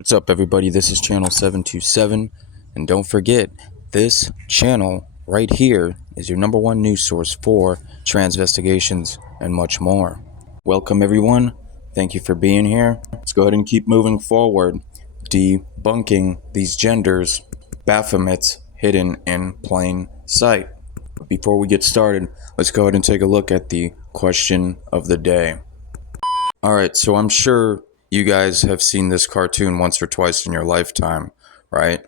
What's up, everybody? This is channel 727, and don't forget, this channel right here is your number one news source for transvestigations and much more. Welcome, everyone. Thank you for being here. Let's go ahead and keep moving forward, debunking these genders, Baphomets hidden in plain sight. Before we get started, let's go ahead and take a look at the question of the day. Alright, so I'm sure you guys have seen this cartoon once or twice in your lifetime, right?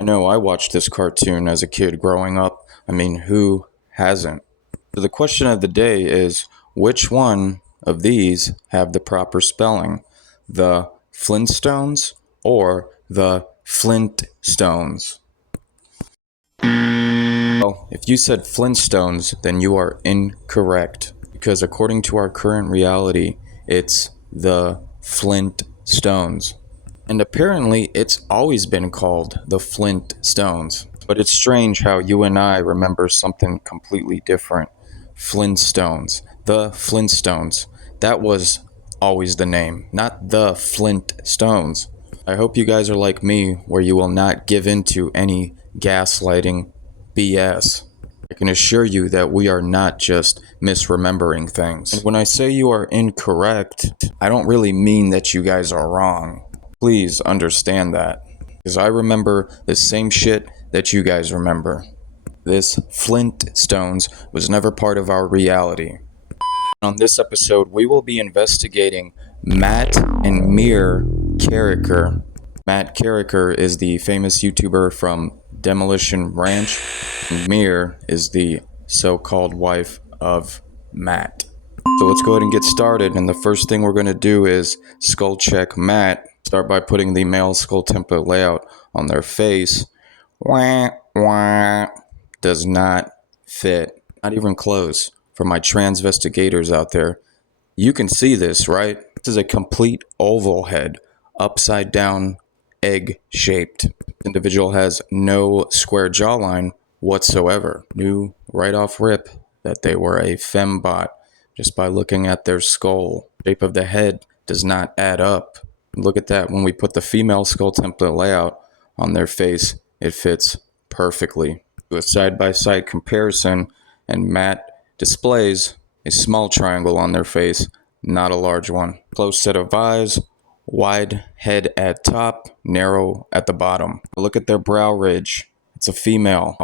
I know I watched this cartoon as a kid growing up. I mean, who hasn't? So the question of the day is, which one of these have the proper spelling? The Flintstones or the Flintstones? Well, if you said Flintstones, then you are incorrect, because according to our current reality, it's the Flintstones. And apparently, it's always been called the Flintstones. But it's strange how you and I remember something completely different. Flintstones. The Flintstones. That was always the name, not the Flintstones. I hope you guys are like me, where you will not give in to any gaslighting BS. I can assure you that we are not just misremembering things. And when I say you are incorrect, I don't really mean that you guys are wrong. Please understand that, because I remember the same shit that you guys remember. This Flintstones was never part of our reality. On this episode, we will be investigating Matt and Mir Carriker. Matt Carriker is the famous YouTuber from Demolition Ranch. Mir is the so-called wife of Matt. So let's go ahead and get started, and the first thing we're going to do is skull check Matt. Start by putting the male skull template layout on their face. Wah, wah. Does not fit. Not even close. For my transvestigators out there, you can see this, right? This is a complete oval head, upside down, egg-shaped. Individual has no square jawline whatsoever. Knew right off rip that they were a fembot just by looking at their skull. Shape of the head does not add up. Look at that. When we put the female skull template layout on their face, it fits perfectly. Do a side-by-side comparison, and Matt displays a small triangle on their face, not a large one. Close set of eyes, wide head at top, narrow at the bottom. Look at their brow ridge. It's a female.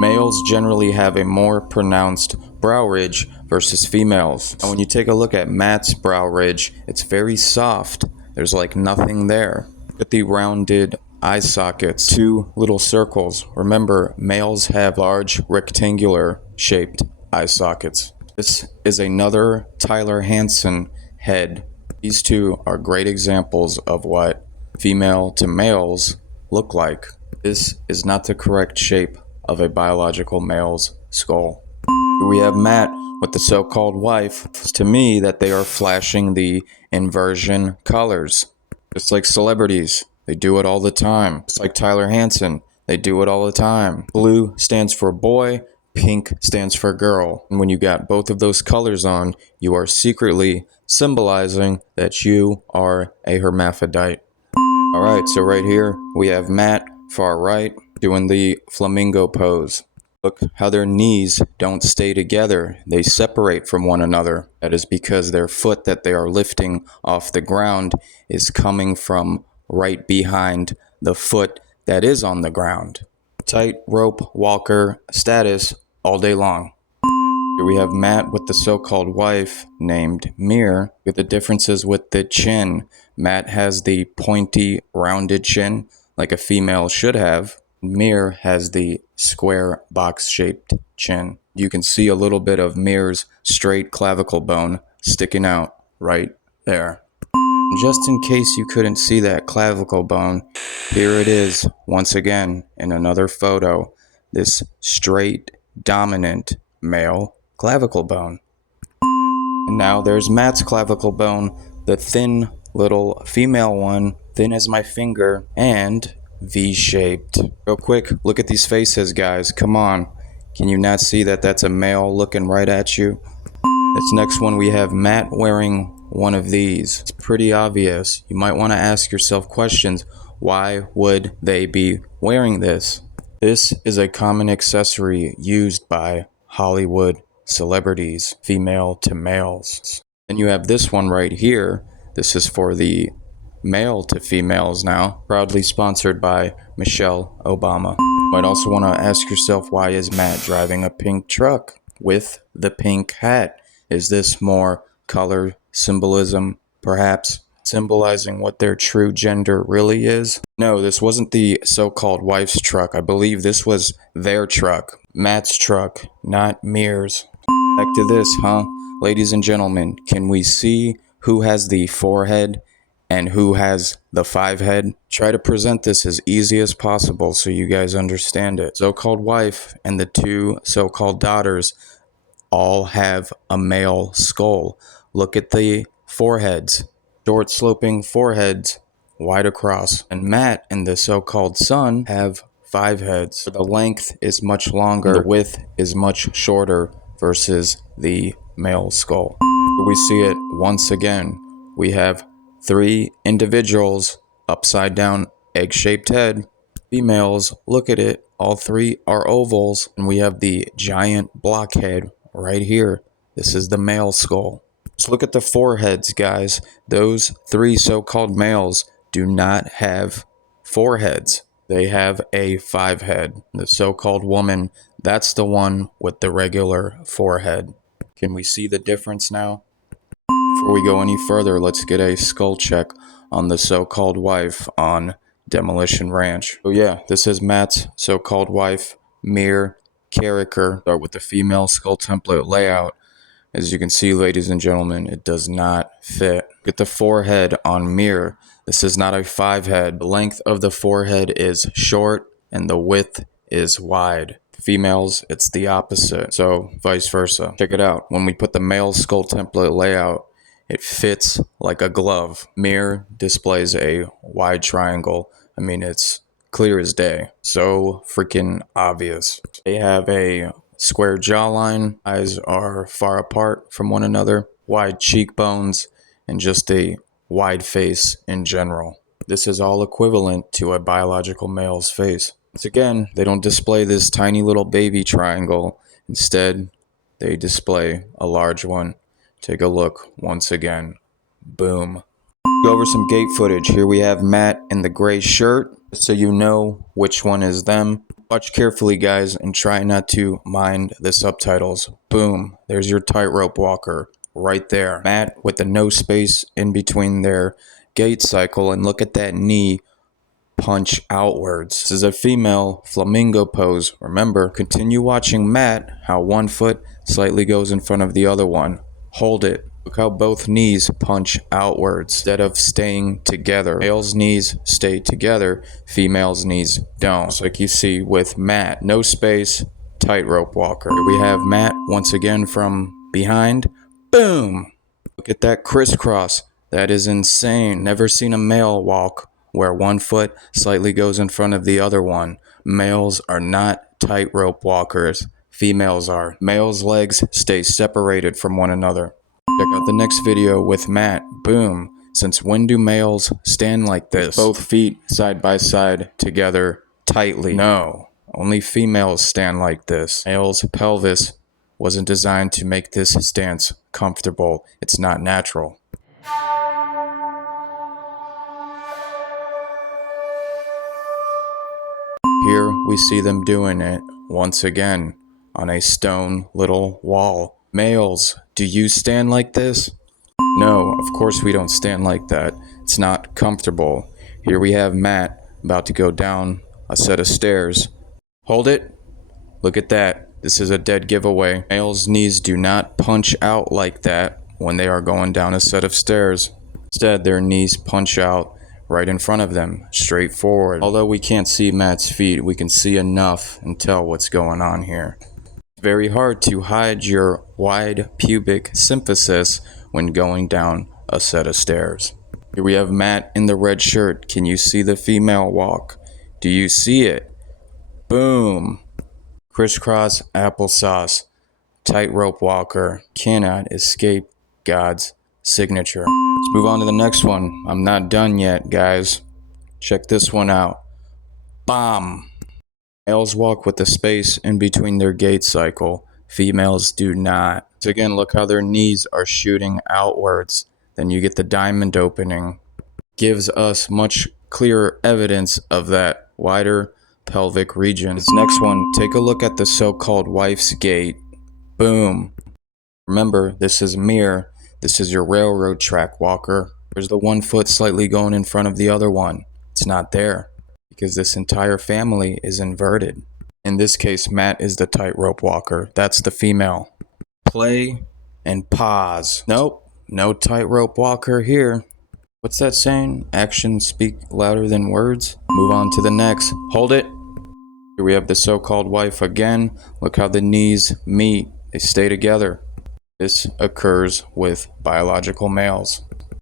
Males generally have a more pronounced brow ridge versus females. And when you take a look at Matt's brow ridge, it's very soft. There's like nothing there. Look at the rounded eye sockets, two little circles. Remember, males have large rectangular shaped eye sockets. This is another Tyler Hansen head. These two are great examples of what female to males look like. This is not the correct shape of a biological male's skull. Here we have Matt with the so-called wife. It's to me that they are flashing the inversion colors. Just like celebrities, they do it all the time. It's like Tyler Hansen, they do it all the time. Blue stands for boy, pink stands for girl. And when you got both of those colors on, you are secretly symbolizing that you are a hermaphrodite. Alright, so right here we have Matt, far right, doing the flamingo pose. Look how their knees don't stay together. They separate from one another. That is because their foot that they are lifting off the ground is coming from right behind the foot that is on the ground. Tightrope walker status all day long. Here we have Matt with the so-called wife named Mir, with the differences with the chin. Matt has the pointy, rounded chin like a female should have. Mir has the square box-shaped chin. You can see a little bit of Mir's straight clavicle bone sticking out right there. Just in case you couldn't see that clavicle bone, here it is once again in another photo. This straight, dominant male clavicle bone. And now there's Matt's clavicle bone, the thin little female one, thin as my finger, and V-shaped. Real quick, look at these faces, guys. Come on. Can you not see that that's a male looking right at you? This next one we have Matt wearing one of these. It's pretty obvious. You might want to ask yourself questions. Why would they be wearing this? This is a common accessory used by Hollywood celebrities, female to males. And you have this one right here. This is for the male to females now, proudly sponsored by Michelle Obama. You might also want to ask yourself, why is Matt driving a pink truck with the pink hat? Is this more color symbolism, perhaps symbolizing what their true gender really is? No, this wasn't the so-called wife's truck. I believe this was their truck, Matt's truck, not Mir's. Back to this, huh? Ladies and gentlemen, can we see who has the 4 head and who has the 5 head? Try to present this as easy as possible so you guys understand it. So-called wife and the 2 so-called daughters all have a male skull. Look at the foreheads, short sloping foreheads, wide across. And Matt and the so-called son have 5 heads. The length is much longer, the width is much shorter versus the male skull. Here we see it once again. We have 3 individuals, upside down, egg-shaped head. Females, look at it, all 3 are ovals, and we have the giant blockhead right here. This is the male skull. Just look at the foreheads, guys. Those 3 so-called males do not have foreheads. They have a 5 head. The so-called woman, that's the one with the regular forehead. Can we see the difference now? Before we go any further, let's get a skull check on the so-called wife on Demolition Ranch. Oh yeah, this is Matt's so-called wife, Mir Carriker. Start with the female skull template layout. As you can see, ladies and gentlemen, it does not fit. Get the forehead on Mir. This is not a 5 head. The length of the forehead is short and the width is wide. Females, it's the opposite. So vice versa. Check it out. When we put the male skull template layout, it fits like a glove. Mir displays a wide triangle. I mean, it's clear as day. So freaking obvious. They have a square jawline. Eyes are far apart from one another. Wide cheekbones and just a wide face in general. This is all equivalent to a biological male's face. Once again, they don't display this tiny little baby triangle. Instead, they display a large one. Take a look once again. Boom. Go over some gate footage. Here we have Matt in the gray shirt, so you know which one is them. Watch carefully, guys, and try not to mind the subtitles. Boom. There's your tightrope walker right there. Matt with the no space in between their gait cycle, and look at that knee punch outwards. This is a female flamingo pose. Remember, continue watching Matt, how one foot slightly goes in front of the other one. Hold it. Look how both knees punch outwards instead of staying together. Male's knees stay together, female's knees don't. Just like you see with Matt. No space, tightrope walker. Here we have Matt once again from behind. Boom! Look at that crisscross. That is insane. Never seen a male walk where one foot slightly goes in front of the other one. Males are not tightrope walkers. Females are. Males' legs stay separated from one another. Check out the next video with Matt. Boom. Since when do males stand like this? Both feet side by side together tightly. No. Only females stand like this. Males' pelvis wasn't designed to make this stance comfortable. It's not natural. Here we see them doing it once again on a stone little wall. Males, do you stand like this? No, of course we don't stand like that. It's not comfortable. Here we have Matt about to go down a set of stairs. Hold it. Look at that. This is a dead giveaway. Males' knees do not punch out like that when they are going down a set of stairs. Instead, their knees punch out right in front of them, straight forward. Although we can't see Matt's feet, we can see enough and tell what's going on here. It's very hard to hide your wide pubic symphysis when going down a set of stairs. Here we have Matt in the red shirt. Can you see the female walk? Do you see it? Boom. Crisscross applesauce. Tightrope walker cannot escape God's signature. Let's move on to the next one. I'm not done yet, guys. Check this one out. Bomb. Males walk with the space in between their gait cycle. Females do not. So again, look how their knees are shooting outwards. Then you get the diamond opening. Gives us much clearer evidence of that wider pelvic region. This next one, take a look at the so-called wife's gait. Boom. Remember, this is mirror. This is your railroad track walker. There's the one foot slightly going in front of the other one. It's not there because this entire family is inverted. In this case, Matt is the tightrope walker. That's the female. Play and pause. Nope, no tightrope walker here. What's that saying? Actions speak louder than words. Move on to the next. Hold it. Here we have the so-called wife again. Look how the knees meet. They stay together. This occurs with biological males.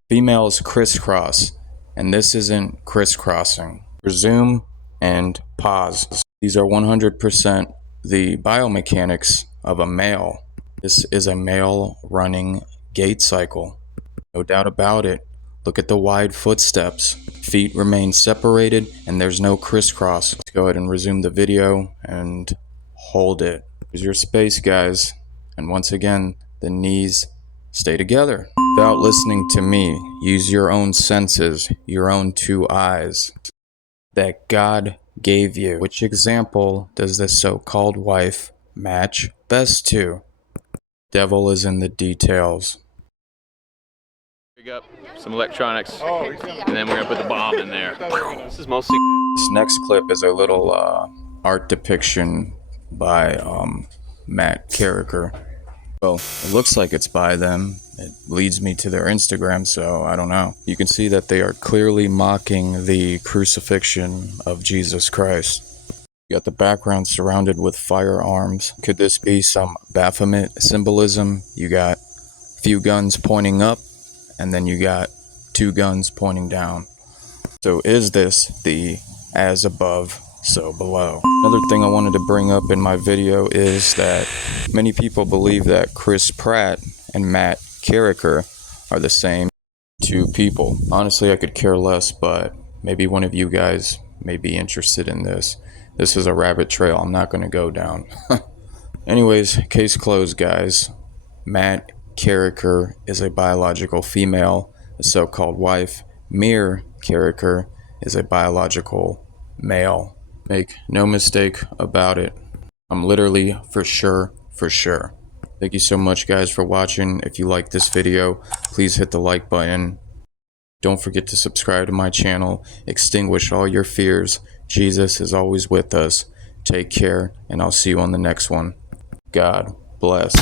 Females crisscross, and this isn't crisscrossing. Resume and pause. These are 100% the biomechanics of a male. This is a male running gait cycle. No doubt about it. Look at the wide footsteps. Feet remain separated and there's no crisscross. Let's go ahead and resume the video and hold it. Here's your space, guys. And once again, the knees stay together. Without listening to me, use your own senses, your own two eyes that God gave you. Which example does this so-called wife match best to? Devil is in the details. Pick up some electronics, and then we're gonna put the bomb in there. This is mostly. This next clip is a little art depiction by Matt Carriker. Well, it looks like it's by them. It leads me to their Instagram, so I don't know. You can see that they are clearly mocking the crucifixion of Jesus Christ. You got the background surrounded with firearms. Could this be some Baphomet symbolism? You got a few guns pointing up, and then you got two guns pointing down. So is this the as above, so below? Another thing I wanted to bring up in my video is that many people believe that Chris Pratt and Matt Carriker are the same two people. Honestly, I could care less, but maybe one of you guys may be interested in this. This is a rabbit trail I'm not going to go down. Anyways, case closed, guys. Matt Carriker is a biological female, the so-called wife. Mir Carriker is a biological male. Make no mistake about it. I'm literally for sure. Thank you so much, guys, for watching. If you like this video, please hit the like button. Don't forget to subscribe to my channel. Extinguish all your fears. Jesus is always with us. Take care, and I'll see you on the next one. God bless.